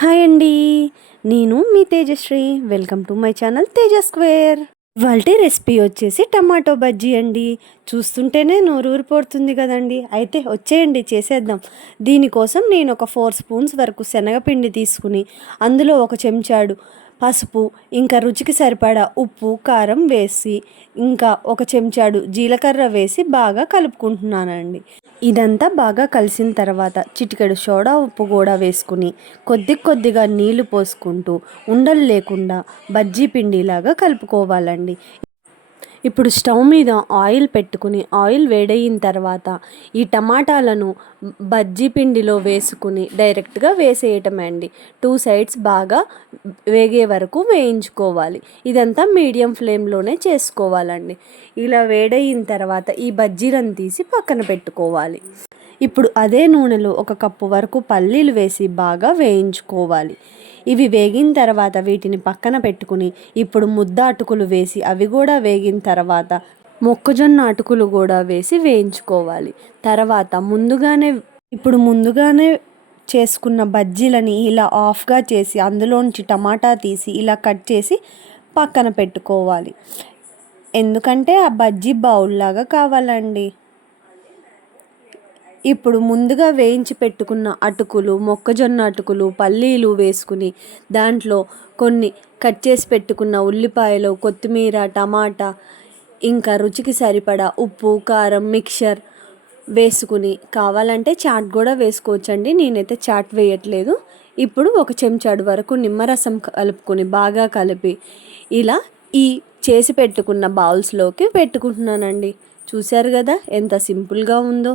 Hi అండి. నేను మీ Tejashree. Welcome to my channel Teja square. వాళ్ళ రెసిపీ వచ్చేసి టమాటో బజ్జీ అండి. చూస్తుంటేనే నోరు ఊరిపోతుంది కదండి. అయితే వచ్చేయండి చేసేద్దాం. దీనికోసం నేను ఒక ఫోర్ స్పూన్స్ వరకు శనగపిండి తీసుకుని అందులో ఒక చెంచాడు పసుపు ఇంకా రుచికి సరిపడా ఉప్పు కారం వేసి ఇంకా ఒక చెంచాడు జీలకర్ర వేసి బాగా కలుపుకుంటున్నానండి. ఇదంతా బాగా కలిసిన తర్వాత చిటికెడు సోడా ఉప్పు కూడా వేసుకుని కొద్ది కొద్దిగా నీళ్ళు పోసుకుంటూ ఉండలు లేకుండా బజ్జీ పిండిలాగా కలుపుకోవాలండి. ఇప్పుడు స్టవ్ మీద ఆయిల్ పెట్టుకుని ఆయిల్ వేడయిన తర్వాత ఈ టమాటాలను బజ్జీ పిండిలో వేసుకుని డైరెక్ట్గా వేసేయటమే అండి టూ సైడ్స్ బాగా వేగే వరకు వేయించుకోవాలి. ఇదంతా మీడియం ఫ్లేమ్లోనే చేసుకోవాలండి. ఇలా వేడయిన తర్వాత ఈ బజ్జీలను తీసి పక్కన పెట్టుకోవాలి. ఇప్పుడు అదే నూనెలో ఒక కప్పు వరకు పల్లీలు వేసి బాగా వేయించుకోవాలి. ఇవి వేగిన తర్వాత వీటిని పక్కన పెట్టుకుని ఇప్పుడు ముద్ద అటుకులు వేసి అవి కూడా వేగిన తర్వాత మొక్కజొన్న అటుకులు కూడా వేసి వేయించుకోవాలి. తర్వాత ముందుగానే ఇప్పుడు ముందుగానే చేసుకున్న బజ్జీలని ఇలా ఆఫ్గా చేసి అందులోంచి టమాటా తీసి ఇలా కట్ చేసి పక్కన పెట్టుకోవాలి. ఎందుకంటే ఆ బజ్జీ బౌల్లాగా కావాలండి. ఇప్పుడు ముందుగా వేయించి పెట్టుకున్న అటుకులు మొక్కజొన్న అటుకులు పల్లీలు వేసుకుని దాంట్లో కొన్ని కట్ చేసి పెట్టుకున్న ఉల్లిపాయలు కొత్తిమీర టమాటా ఇంకా రుచికి సరిపడా ఉప్పు కారం మిక్చర్ వేసుకుని కావాలంటే చాట్ కూడా వేసుకోవచ్చండి. నేనైతే చాట్ వేయట్లేదు. ఇప్పుడు ఒక చెంచాడు వరకు నిమ్మరసం కలుపుకొని బాగా కలిపి ఇలా ఈ చేసి పెట్టుకున్న బౌల్స్లోకి పెట్టుకుంటున్నానండి. చూశారు కదా ఎంత సింపుల్గా ఉందో.